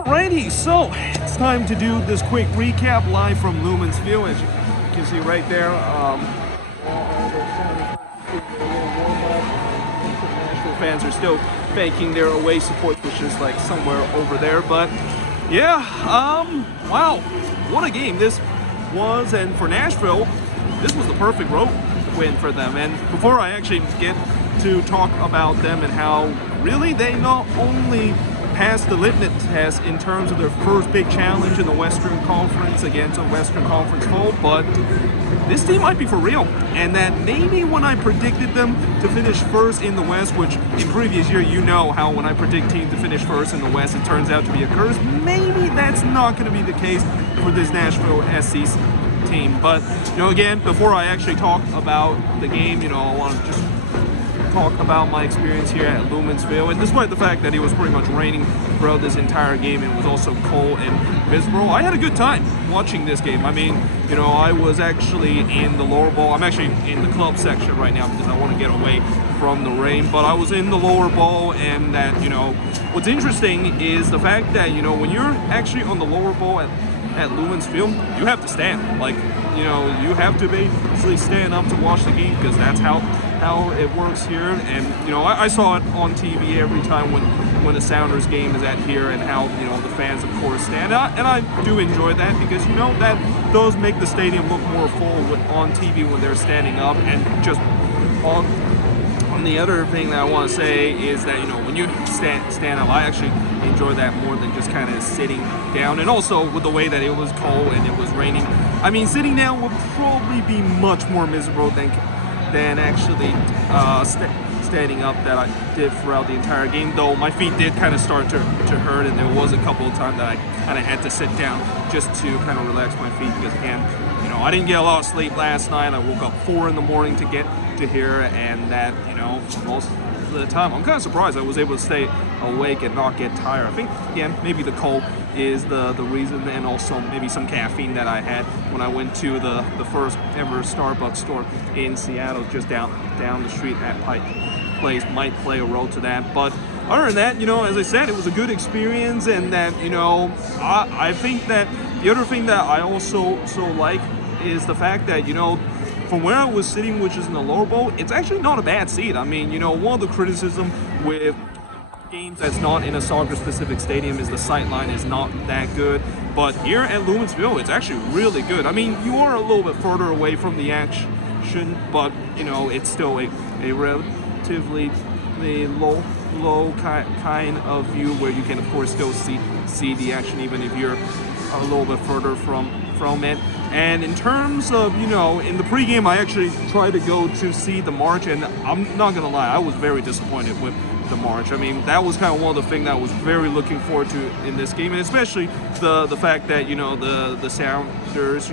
Alrighty, so it's time to do this quick recap live from Lumen Field. As you can see right there, Nashville fans are still faking their away support, which is like somewhere over there. But yeah, wow, what a game this was, and for Nashville, this was the perfect road win for them. And before I actually get to talk about them and how really they not only passed the litmus test in terms of their first big challenge in the Western Conference against a Western Conference foe, but this team might be for real. And that maybe when I predicted them to finish first in the West, which in previous year, you know how when I predict teams to finish first in the West, it turns out to be a curse. Maybe that's not going to be the case for this Nashville SC team. But, again, before I actually talk about the game, I want to just talk about my experience here at Lumen Field. And despite the fact that it was pretty much raining throughout this entire game, it was also cold and miserable, I had a good time watching this game. I mean, I was actually in the lower bowl. I'm actually in the club section right now because I want to get away from the rain, but I was in the lower bowl, and that, what's interesting is the fact that, when you're actually on the lower bowl at Lumen Field, you have to stand. Like, you have to basically stand up to watch the game because that's how it works here. And I saw it on TV every time when the Sounders game is at here, and how the fans of course stand out, and I do enjoy that because that does make the stadium look more full on TV when they're standing up. And just on the other thing that I want to say is that when you stand up, I actually enjoy that more than just kind of sitting down. And also with the way that it was cold and it was raining, I mean, sitting down would probably be much more miserable than actually standing up that I did throughout the entire game. Though my feet did kind of start to hurt, and there was a couple of times that I kind of had to sit down just to kind of relax my feet because, again, I didn't get a lot of sleep last night. I woke up 4 in the morning to get to here, and that, most of the time, I'm kind of surprised I was able to stay awake and not get tired. I think, again, maybe the cold is the reason, and also maybe some caffeine that I had when I went to the first ever Starbucks store in Seattle, just down the street at Pike Place, might play a role to that. But other than that, as I said, it was a good experience, and that, I think that the other thing that I also like is the fact that, from where I was sitting, which is in the lower bowl, it's actually not a bad seat. I mean, one of the criticism with games that's not in a soccer-specific stadium is the sightline is not that good. But here at Lumen Field, it's actually really good. I mean, you are a little bit further away from the action, but, it's still a relatively low kind of view where you can, of course, still see the action even if you're a little bit further from it. And in terms of, in the pregame, I actually tried to go to see the march, and I'm not gonna lie, I was very disappointed with the march. I mean, that was kind of one of the things that I was very looking forward to in this game, and especially the fact that, the Sounders,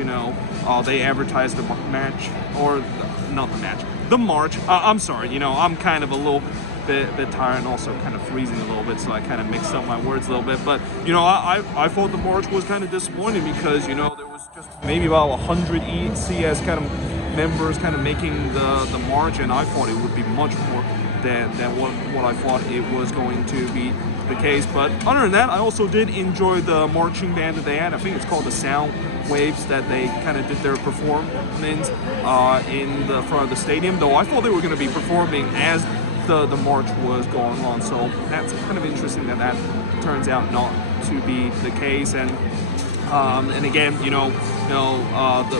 they advertised the match, or not the match, the march. I'm sorry, I'm kind of a little bit tired and also kind of freezing a little bit, so I kind of mixed up my words a little bit. But I thought the march was kind of disappointing because there was just maybe about 100 ECS kind of members kind of making the march, and I thought it would be much more than what I thought it was going to be the case. But other than that, I also did enjoy the marching band that they had. I think it's called the Sound Waves, that they kind of did their performance in the front of the stadium, though I thought they were going to be performing as the march was going on. So that's kind of interesting that turns out not to be the case. And again,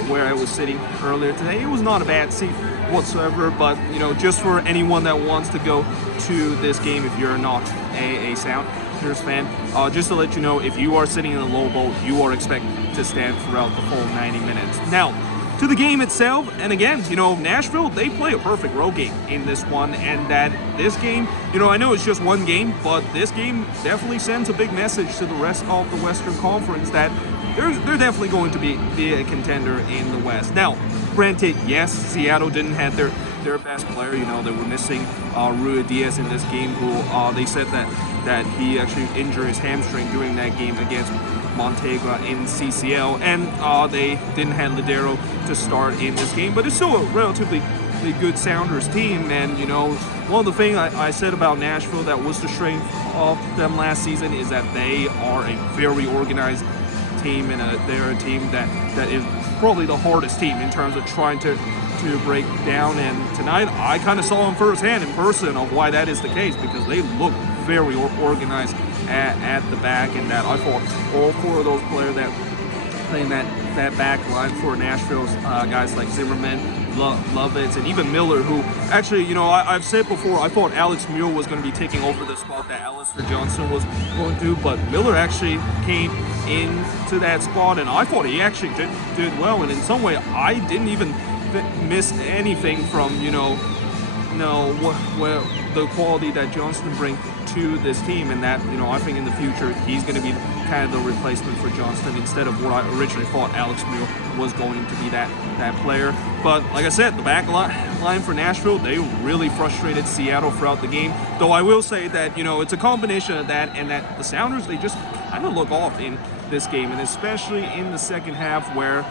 where I was sitting earlier today, it was not a bad seat whatsoever. But just for anyone that wants to go to this game, if you're not a Sounders fan, just to let you know, if you are sitting in the low bowl, you are expected to stand throughout the full 90 minutes. Now, to the game itself, and again, Nashville, they play a perfect road game in this one, and that this game, I know it's just one game, but this game definitely sends a big message to the rest of the Western Conference that they're definitely going to be a contender in the West. Now, granted, yes, Seattle didn't have their best player. They were missing Rui Diaz in this game, who they said that he actually injured his hamstring during that game against Montegra in CCL, and they didn't have Ladero to start in this game, but it's still a relatively good Sounders team. And one of the things I said about Nashville that was the strength of them last season is that they are a very organized team, and they're a team that is probably the hardest team in terms of trying to break down. And tonight I kind of saw them firsthand in person of why that is the case, because they look very organized at the back, and that I thought all four of those players that playing that back line for Nashville's guys like Zimmerman, Lovitz, and even Miller, who actually, you know, I've said before, I thought Alex Mule was going to be taking over the spot that Alistair Johnson was going to, but Miller actually came into that spot, and I thought he actually did well, and in some way I didn't even miss anything from, you know, what the quality that Johnston brings to this team, and that, you know, I think in the future he's going to be kind of the replacement for Johnston instead of what I originally thought Alex Mule was going to be that player. But like I said, the back line for Nashville, they really frustrated Seattle throughout the game. Though I will say that, you know, it's a combination of that and that the Sounders, they just kind of look off in this game, and especially in the second half where,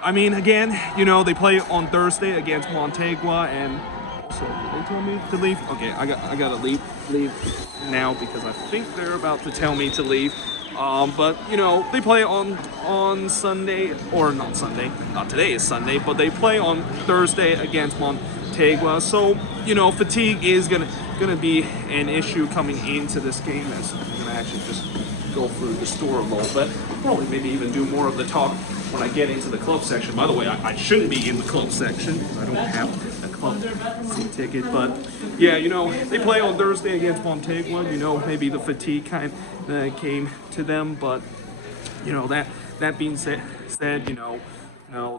I mean, again, you know, they play on Thursday against Montegua, and so they tell me to leave. Okay, I gotta leave now because I think they're about to tell me to leave. But you know, they play on Sunday, or not Sunday, not today is Sunday, but they play on Thursday against Montegua. So you know, fatigue is gonna be an issue coming into this game. As I'm gonna actually just go through the store a little bit. Probably maybe even do more of the talk when I get into the club section. By the way, I shouldn't be in the club section because I don't have a club seat ticket. But yeah, you know, they play on Thursday against Montegua. You know, maybe the fatigue kind of came to them. But you know, that being said, you know,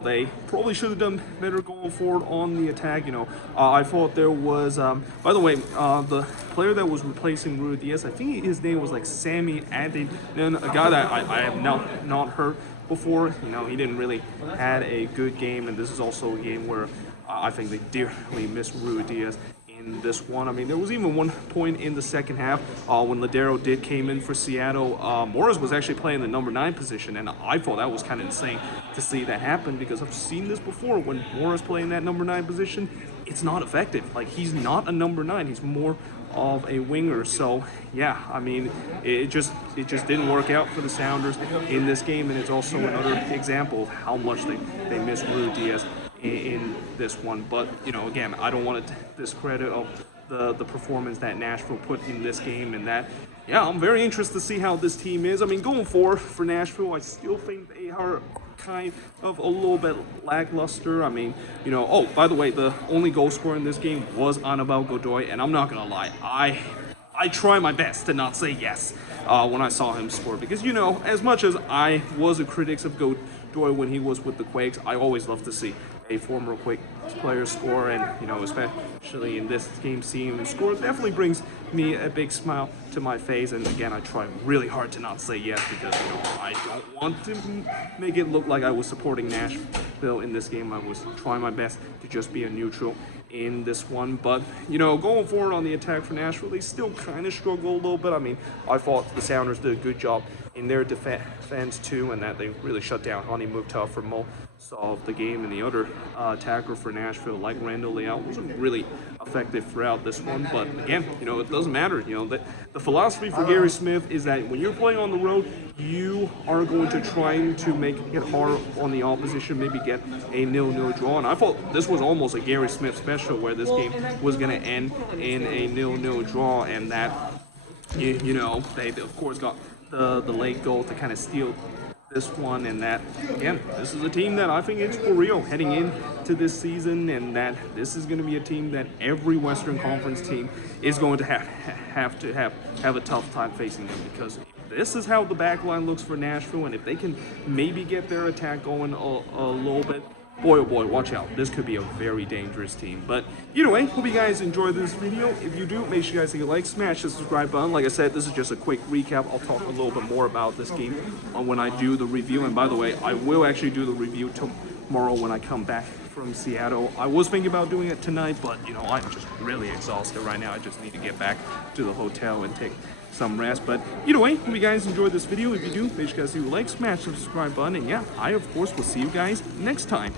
they probably should have done better going forward on the attack. You know, I thought there was, by the way, the player that was replacing Rudy Diaz, I think his name was like Sammy Adin, a guy that I have not heard before. You know, he didn't really had a good game, and this is also a game where I think they dearly missed Rudy Diaz in this one. I mean, there was even one point in the second half when Ladero came in for Seattle. Morris was actually playing the number 9 position, and I thought that was kind of insane to see that happen, because I've seen this before. When Morris playing that number 9 position, it's not effective. Like, he's not a number 9. He's more of a winger. So yeah, I mean, it just didn't work out for the Sounders in this game, and it's also another example of how much they miss Rudy Diaz in this one. But you know, again, I don't want to discredit of the performance that Nashville put in this game, and that, yeah, I'm very interested to see how this team is. I mean, going forward for Nashville, I still think they are kind of a little bit lackluster. I mean, you know, oh, by the way, the only goal scorer in this game was Anibal Godoy, and I'm not gonna lie, I try my best to not say yes when I saw him score, because, you know, as much as I was a critic of Godoy when he was with the Quakes, I always love to see a former Quakes player score, and, you know, especially in this game, seeing him score definitely brings me a big smile to my face. And again, I try really hard to not say yes, because, you know, I don't want to make it look like I was supporting Nashville in this game. I was trying my best to just be a neutral in this one. But, you know, going forward on the attack for Nashville, they still kind of struggle a little bit. I mean, I thought the Sounders did a good job in their defense too, and that they really shut down Honey Mukhtar for most of the game, and the other attacker for Nashville, like Randall Leal, wasn't really effective throughout this one. But again, you know, it doesn't matter. You know, the philosophy for Gary Smith is that when you're playing on the road, you are going to try to make it hard on the opposition, maybe get a 0-0 draw. And I thought this was almost a Gary Smith special, where this game was going to end in a 0-0 draw, and that, you know, they of course got the late goal to kind of steal this one. And that, again, this is a team that I think it's for real heading into this season, and that this is going to be a team that every Western Conference team is going to have a tough time facing them, because this is how the back line looks for Nashville, and if they can maybe get their attack going a little bit, boy oh boy, watch out. This could be a very dangerous team. But either way, hope you guys enjoyed this video. If you do, make sure you guys hit a like, smash the subscribe button. Like I said, this is just a quick recap. I'll talk a little bit more about this game when I do the review. And by the way, I will actually do the review tomorrow when I come back from Seattle. I was thinking about doing it tonight, but, you know, I'm just really exhausted right now. I just need to get back to the hotel and take some rest. But either way, hope you guys enjoyed this video. If you do, make sure you guys hit a like, smash the subscribe button, and yeah, I of course will see you guys next time.